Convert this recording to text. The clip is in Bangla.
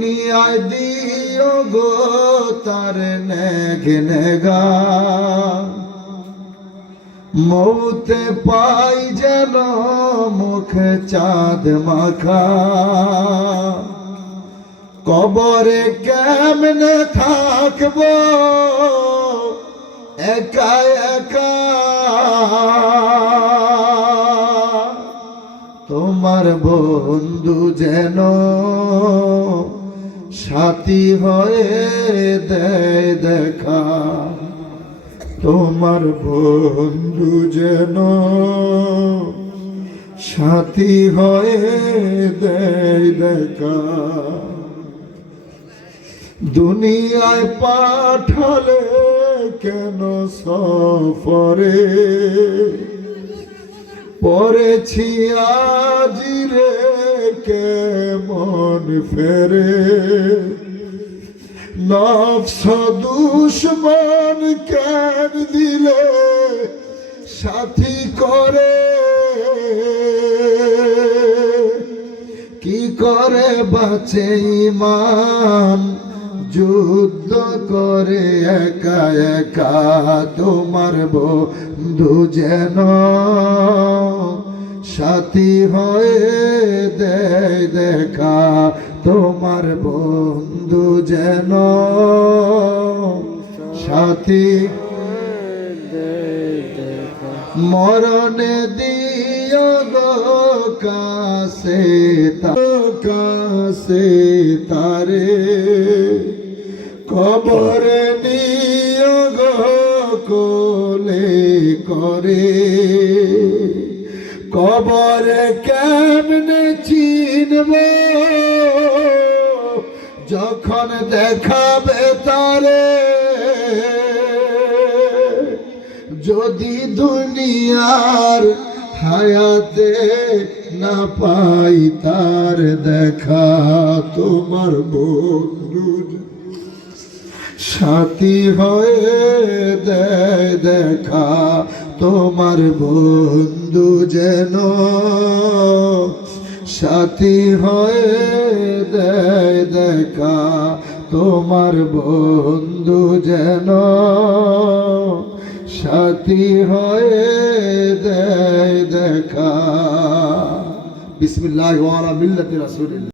দুনিয়ায় দিও গো তার মৌতে পাই যেন মুখ চাঁদ মাখা। কবরে কেমনে থাকব? একা একা। তোমার বন্ধু যেন সাথী হয়ে দেয় দেখা। তোমার বন্ধু যেন সাথী হয়ে দেয় দেখা। দুনিয়ায় পাঠালে কেন সফরে? পড়েছি আজিরে কেমন ফেরে। নফস দুশ্মন কেন দিলে? সাথী করে। কি করে বাঁচে ইমান? যুদ্ধ করে একা একা তোমার বন্ধু যেন সাথী হয়ে দেয় দেখা তোমার বন্ধু যেন সাথী। মরণে তা- কাছে তারে। কবরে নিও গো কোলে করে। কবরে কেমনে চিনব? যখন দেখাবে তারে, যদি দুনিয়ার হায়াতে না পাই তার দেখা তোমার বন্ধু সাথী হয়ে দেয় দেখা তোমার বন্ধু যেন সাথী হয়ে দেয় দেখা। তোমার বন্ধু যেন সাথী হয়ে দেয় দেখা। বিসমিল্লাহ ওয়ালা মিল্লাতি